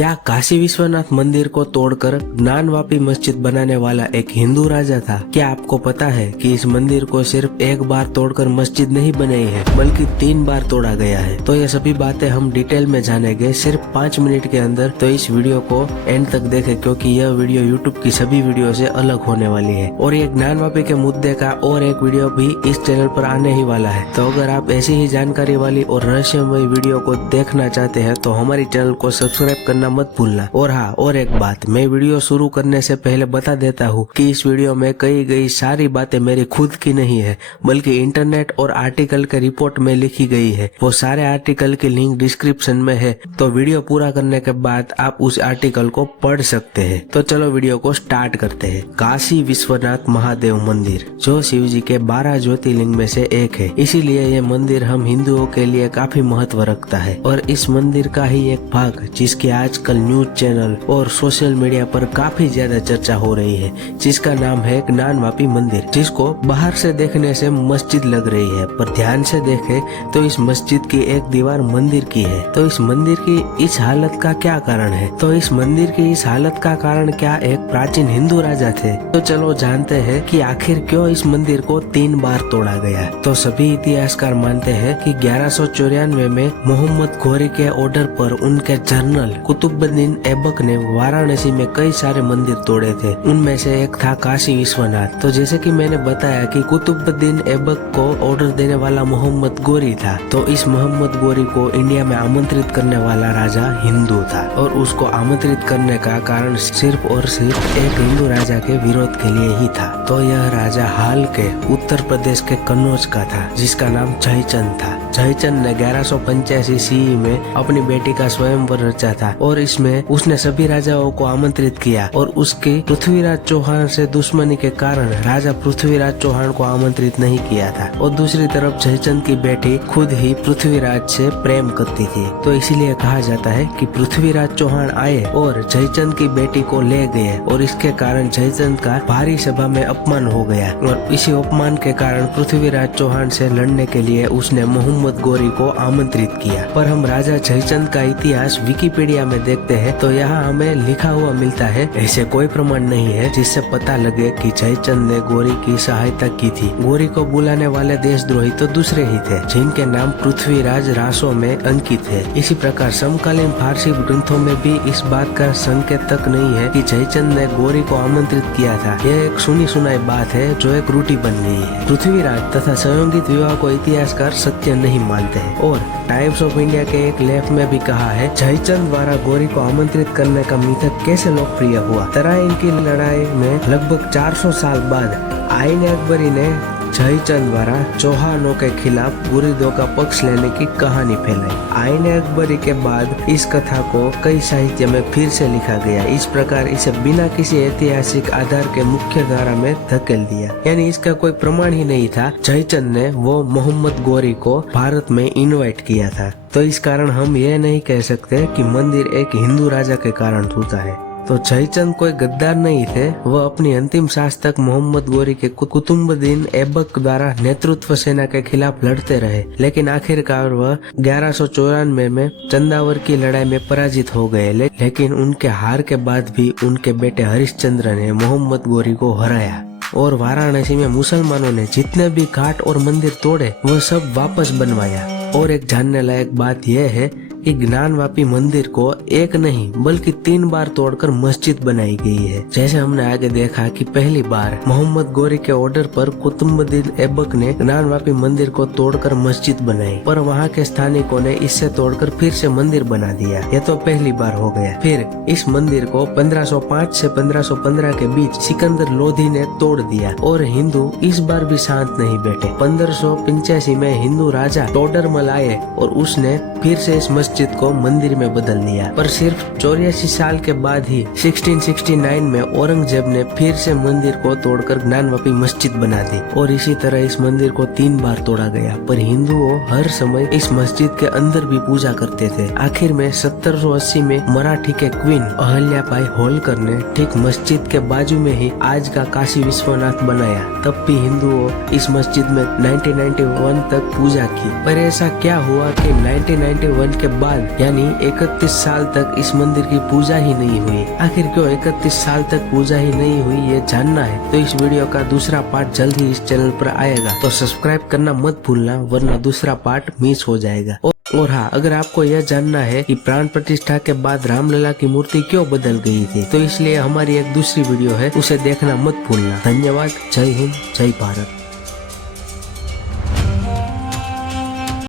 क्या काशी विश्वनाथ मंदिर को तोड़कर ज्ञानवापी मस्जिद बनाने वाला एक हिंदू राजा था? क्या आपको पता है कि इस मंदिर को सिर्फ एक बार तोड़कर मस्जिद नहीं बनाई है बल्कि 3 बार तोड़ा गया है? तो ये सभी बातें हम डिटेल में जानेंगे सिर्फ 5 मिनट के अंदर। तो इस वीडियो को एंड तक देखें क्योंकि यह वीडियो यूट्यूब की सभी वीडियो से अलग होने वाली है और ये ज्ञानवापी के मुद्दे का और एक वीडियो भी इस चैनल पर आने ही वाला है। तो अगर आप ऐसी ही जानकारी वाली और रहस्यमय वीडियो को देखना चाहते हैं तो हमारी चैनल को सब्सक्राइब करना मत भूलना। और हाँ, और एक बात, मैं वीडियो शुरू करने से पहले बता देता हूँ कि इस वीडियो में कही गई सारी बातें मेरी खुद की नहीं है बल्कि इंटरनेट और आर्टिकल के रिपोर्ट में लिखी गई है। वो सारे आर्टिकल की लिंक डिस्क्रिप्शन में है, तो वीडियो पूरा करने के बाद आप उस आर्टिकल को पढ़ सकते हैं। तो चलो वीडियो को स्टार्ट करते हैं। काशी विश्वनाथ महादेव मंदिर जो शिव जी के 12 ज्योतिर्लिंग में से एक है, इसीलिए ये मंदिर हम हिंदुओं के लिए काफी महत्व रखता है। और इस मंदिर का ही एक भाग जिसकी आजकल न्यूज चैनल और सोशल मीडिया पर काफी ज्यादा चर्चा हो रही है, जिसका नाम है ज्ञानवापी मंदिर, जिसको बाहर से देखने से मस्जिद लग रही है पर ध्यान से देखे तो इस मस्जिद की एक दीवार मंदिर की है। तो इस मंदिर की इस हालत का क्या कारण है? तो इस मंदिर की इस हालत का कारण क्या एक प्राचीन हिंदू राजा थे? तो चलो जानते हैं कि आखिर क्यों इस मंदिर को 3 बार तोड़ा गया। तो सभी इतिहासकार मानते हैं कि 1194 में मोहम्मद घोरी के ऑर्डर पर उनके जनरल कुतुबुद्दीन ऐबक ने वाराणसी में कई सारे मंदिर तोड़े थे। उनमें से एक था काशी विश्वनाथ। तो जैसे कि मैंने बताया कि कुतुबुद्दीन ऐबक को ऑर्डर देने वाला मोहम्मद गोरी था, तो इस मोहम्मद गोरी को इंडिया में आमंत्रित करने वाला राजा हिंदू था और उसको आमंत्रित करने का कारण सिर्फ और सिर्फ एक हिंदू राजा के विरोध के लिए ही था। तो यह राजा हाल के उत्तर प्रदेश के कन्नौज का था, जिसका नाम जयचंद था। जयचंद ने 1185 ईस्वी में अपनी बेटी का स्वयंवर रचा था और इसमें उसने सभी राजाओं को आमंत्रित किया और उसके पृथ्वीराज चौहान से दुश्मनी के कारण राजा पृथ्वीराज चौहान को आमंत्रित नहीं किया था। और दूसरी तरफ जयचंद की बेटी खुद ही पृथ्वीराज से प्रेम करती थी, तो इसीलिए कहा जाता है कि पृथ्वीराज चौहान आए और जयचंद की बेटी को ले गए और इसके कारण जयचंद का भारी सभा में अपमान हो गया और इसी अपमान के कारण पृथ्वीराज चौहान से लड़ने के लिए उसने मोहम्मद गोरी को आमंत्रित किया। पर हम राजा जयचंद का इतिहास विकिपीडिया में देखते हैं तो यहाँ हमें लिखा हुआ मिलता है, ऐसे कोई प्रमाण नहीं है जिससे पता लगे कि जयचंद ने गोरी की सहायता की थी। गोरी को बुलाने वाले देशद्रोही तो दूसरे ही थे, जिनके नाम पृथ्वीराज रासो में अंकित है। इसी प्रकार समकालीन फारसी ग्रंथों में भी इस बात का संकेत तक नहीं है कि जयचंद ने गोरी को आमंत्रित किया था। यह एक सुनी सुनाई बात है जो एक रूढ़ी बन गई है। पृथ्वीराज तथा संयोगित विवाह को इतिहासकार सत्य नहीं मानते हैं और टाइम्स ऑफ इंडिया के एक लेख में भी कहा है, जयचंद द्वारा गोरी को आमंत्रित करने का मिथक कैसे लोकप्रिय हुआ। तराइन की लड़ाई में लगभग 400 साल बाद आईन अकबरी ने जयचंद द्वारा चौहानों के खिलाफ गुरिदों का पक्ष लेने की कहानी फैलाई। आईन अकबरी के बाद इस कथा को कई साहित्य में फिर से लिखा गया। इस प्रकार इसे बिना किसी ऐतिहासिक आधार के मुख्य धारा में धकेल दिया, यानी इसका कोई प्रमाण ही नहीं था। जयचंद ने वो मोहम्मद गोरी को भारत में इनवाइट किया था, तो इस कारण हम यह नहीं कह सकते कि मंदिर एक हिंदू राजा के कारण टूटा है। तो जयचंद कोई गद्दार नहीं थे, वह अपनी अंतिम सांस तक मोहम्मद गोरी के कुतुबुद्दीन ऐबक द्वारा नेतृत्व सेना के खिलाफ लड़ते रहे, लेकिन आखिरकार वह 1194 में चंदावर की लड़ाई में पराजित हो गए। लेकिन उनके हार के बाद भी उनके बेटे हरिश्चंद्र ने मोहम्मद गोरी को हराया और वाराणसी में मुसलमानों ने जितने भी घाट और मंदिर तोड़े वह सब वापस बनवाया। और एक जानने लायक बात यह है कि ज्ञानवापी मंदिर को एक नहीं बल्कि 3 बार तोड़कर मस्जिद बनाई गई है। जैसे हमने आगे देखा कि पहली बार मोहम्मद गोरी के ऑर्डर पर कुतुबुद्दीन ऐबक ने ज्ञानवापी मंदिर को तोड़कर मस्जिद बनाई, पर वहाँ के स्थानिकों ने इससे तोड़कर फिर से मंदिर बना दिया। यह तो पहली बार हो गया। फिर इस मंदिर को 1505 से 1515 के बीच सिकंदर लोधी ने तोड़ दिया और हिंदू इस बार भी शांत नहीं बैठे। 1585 में हिंदू राजा टोडरमल आए और उसने फिर से इस मस्जिद को मंदिर में बदल दिया, पर सिर्फ 84 साल के बाद ही 1669 में औरंगजेब ने फिर से मंदिर को तोड़कर ज्ञानवापी मस्जिद बना दी और इसी तरह इस मंदिर को 3 बार तोड़ा गया। पर हिंदुओं हर समय इस मस्जिद के अंदर भी पूजा करते थे। आखिर में 1780 में मराठी के क्वीन अहल्याबाई होलकर ने ठीक मस्जिद के बाजू में ही आज का काशी विश्वनाथ बनाया। तब भी हिंदुओं इस मस्जिद में 1991 तक पूजा की। पर ऐसा क्या हुआ कि 1991 के बाद यानी 31 साल तक इस मंदिर की पूजा ही नहीं हुई। आखिर क्यों 31 साल तक पूजा ही नहीं हुई ये जानना है तो इस वीडियो का दूसरा पार्ट जल्द ही इस चैनल पर आएगा, तो सब्सक्राइब करना मत भूलना वरना दूसरा पार्ट मिस हो जाएगा। और हाँ, अगर आपको यह जानना है कि प्राण प्रतिष्ठा के बाद रामलला की मूर्ति क्यों बदल गई थी तो इसलिए हमारी एक दूसरी वीडियो है, उसे देखना मत भूलना। धन्यवाद। जय हिंद, जय भारत।